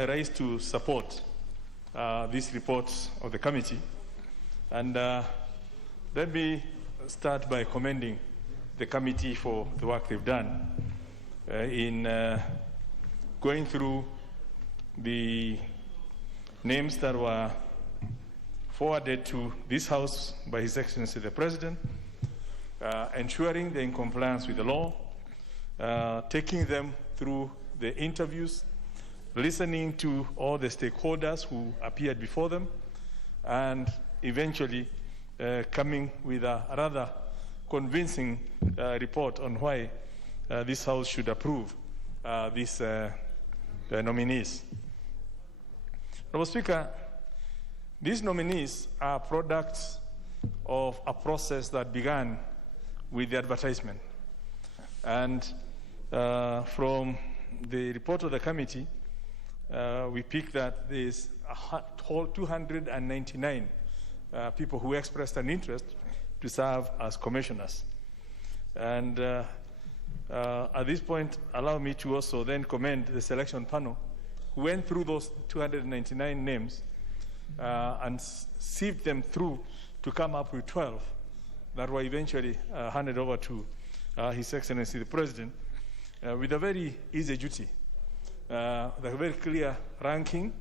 I rise to support these reports of the committee, and let me start by commending the committee for the work they've done in going through the names that were forwarded to this House by His Excellency the President, ensuring they're in compliance with the law, taking them through the interviews, listening to all the stakeholders who appeared before them, and eventually coming with a rather convincing report on why this House should approve these nominees. Mr. Speaker, these nominees are products of a process that began with the advertisement. And from the report of the committee, we picked that there's 299 people who expressed an interest to serve as commissioners. And at this point, allow me to also then commend the selection panel who went through those 299 names and sieved them through to come up with 12 that were eventually handed over to His Excellency the President with a very easy duty. The very clear ranking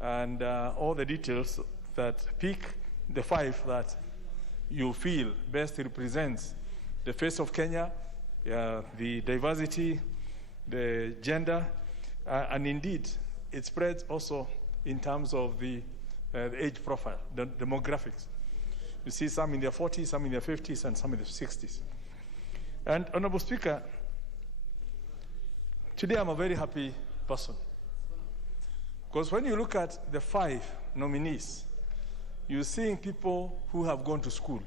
and all the details that pick the 5 that you feel best represents the face of Kenya, the diversity, the gender, and indeed it spreads also in terms of the age profile, the demographics. You see some in their 40s, some in their 50s, and some in their 60s. And Honorable Speaker, today I'm a very happy person, because when you look at the 5 nominees, you're seeing people who have gone to school.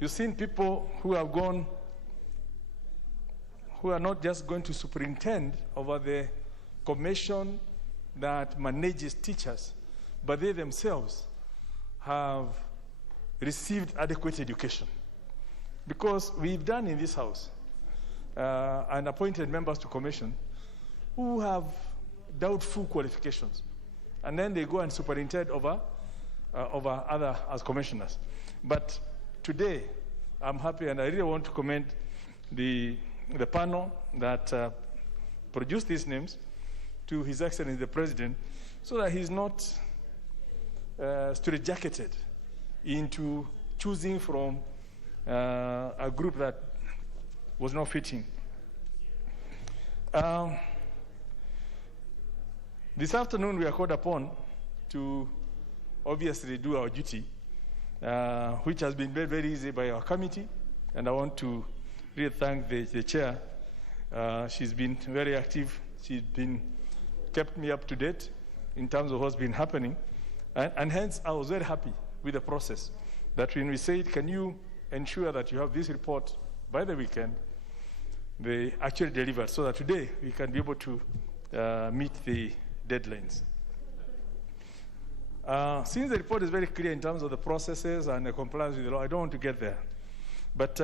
You're seeing people who have gone, who are not just going to superintend over the commission that manages teachers, but they themselves have received adequate education. Because we've done in this House and appointed members to commission who have doubtful qualifications, and then they go and superintend over other as commissioners. But today, I'm happy, and I really want to commend the panel that produced these names to His Excellency the President, so that he's not straitjacketed into choosing from a group that was not fitting. This afternoon, we are called upon to obviously do our duty, which has been made very easy by our committee, and I want to really thank the chair. She's been very active. She's been kept me up to date in terms of what's been happening, and hence I was very happy with the process, that when we said, can you ensure that you have this report by the weekend, they actually delivered, so that today we can be able to meet the deadlines. Since the report is very clear in terms of the processes and the compliance with the law, I don't want to get there. But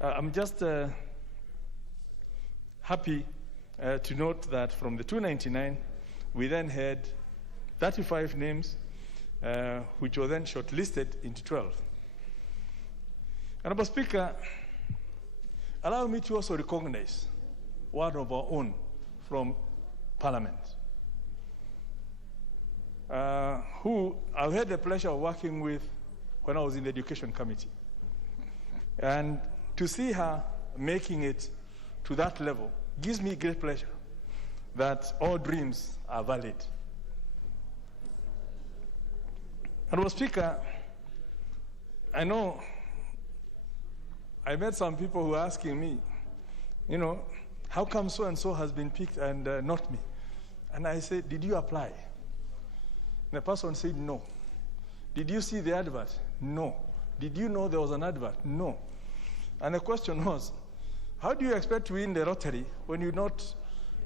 I'm just happy to note that from the 299, we then had 35 names, which were then shortlisted into 12. Honorable Speaker, allow me to also recognize one of our own from Parliament, who I've had the pleasure of working with when I was in the Education Committee. And to see her making it to that level gives me great pleasure that all dreams are valid. Honorable Speaker, I know I met some people who are asking me, how come so-and-so has been picked and not me? And I said, did you apply? And the person said, no. Did you see the advert? No. Did you know there was an advert? No. And the question was, how do you expect to win the lottery when you not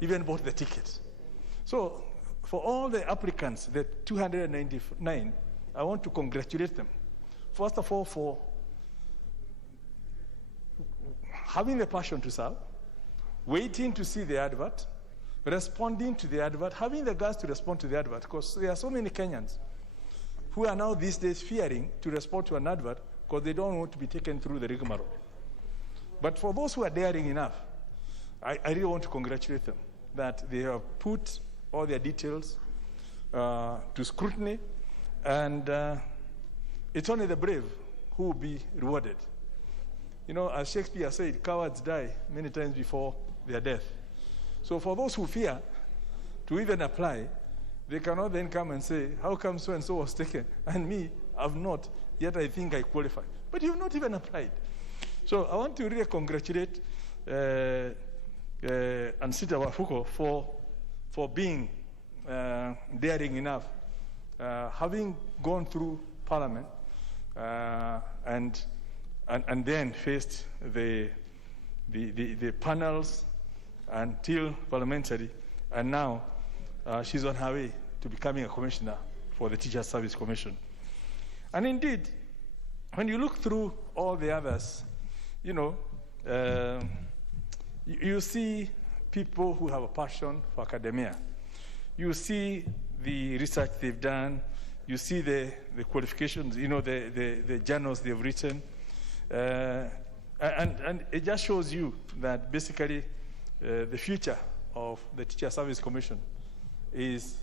even bought the ticket? So for all the applicants, the 299, I want to congratulate them. First of all, for having the passion to serve, waiting to see the advert, responding to the advert, having the guts to respond to the advert, because there are so many Kenyans who are now these days fearing to respond to an advert because they don't want to be taken through the rigmarole. But for those who are daring enough, I really want to congratulate them that they have put all their details to scrutiny, and it's only the brave who will be rewarded. You know, as Shakespeare said, cowards die many times before their death. So for those who fear to even apply, they cannot then come and say, how come so-and-so was taken, and me, I've not, yet I think I qualify. But you've not even applied. So I want to really congratulate Ansita Wafuko for being daring enough, having gone through Parliament and then faced the panels until parliamentary, and now she's on her way to becoming a commissioner for the Teacher Service Commission. And indeed, when you look through all the others, you know, you see people who have a passion for academia. You see the research they've done. You see the qualifications, you know, the journals they've written. And it just shows you that basically the future of the Teacher Service Commission is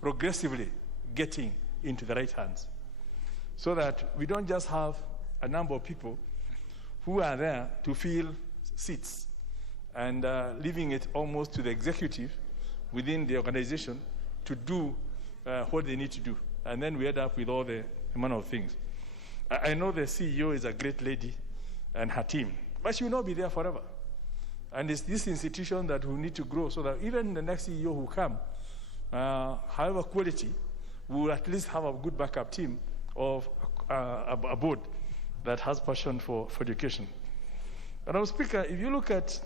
progressively getting into the right hands, so that we don't just have a number of people who are there to fill seats and leaving it almost to the executive within the organization to do what they need to do. And then we end up with all the manner of things. I know the CEO is a great lady and her team, but she will not be there forever. And it's this institution that will need to grow so that even the next CEO who come, however quality, we will at least have a good backup team of a board that has passion for education. And our Speaker, if you look at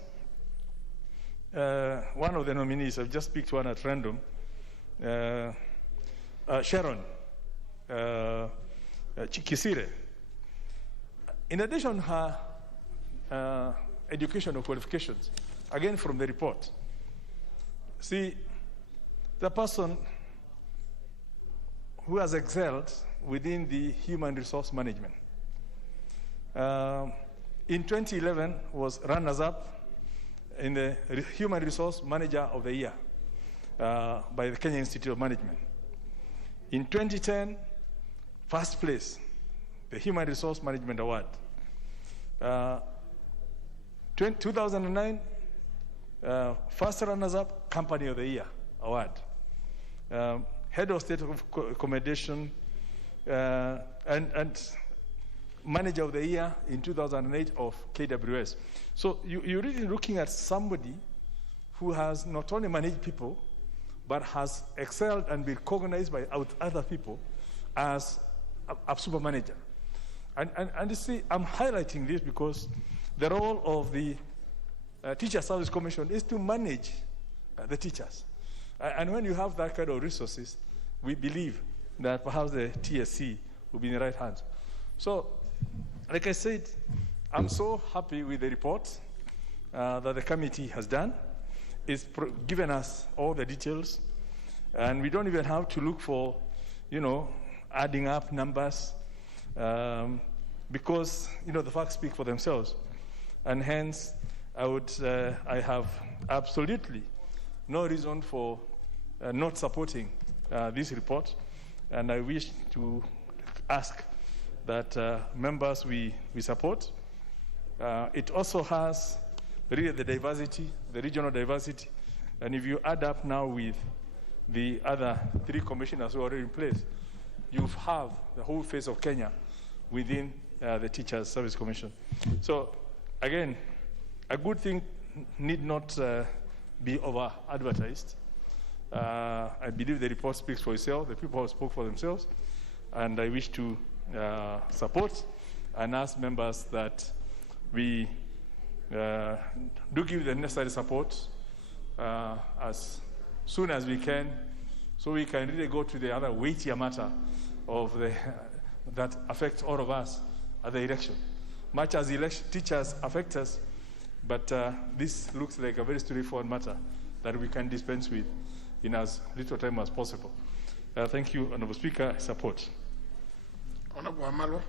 one of the nominees, I've just picked one at random, Sharon Kisire. In addition to her educational qualifications, again from the report, see, the person who has excelled within the human resource management. In 2011 was runners-up in the Human Resource Manager of the Year by the Kenya Institute of Management. In 2010, first place, the Human Resource Management Award. 2009, first runners-up, Company of the Year Award. Head of State of Accommodation and Manager of the Year in 2008 of KWS. So you're really looking at somebody who has not only managed people, but has excelled and been recognized by other people as a super manager. And you see, I'm highlighting this because the role of the Teacher Service Commission is to manage the teachers. And when you have that kind of resources, we believe that perhaps the TSC will be in the right hands. So, like I said, I'm so happy with the report that the committee has done. It's given us all the details, and we don't even have to look for, you know, adding up numbers, because, you know, the facts speak for themselves. And hence, I have absolutely no reason for not supporting this report, and I wish to ask that members we support. It also has really the diversity, the regional diversity, and if you add up now with the other 3 commissioners who are already in place, you have the whole face of Kenya within the Teachers Service Commission. So again, a good thing need not be over-advertised. I believe the report speaks for itself. The people have spoke for themselves. And I wish to support and ask members that we do give the necessary support as soon as we can, so we can really go to the other weightier matter of that affects all of us at the election. Much as election teachers affect us, But this looks like a very straightforward matter that we can dispense with in as little time as possible. Thank you, Honorable Speaker. I support. Honorable Amalo.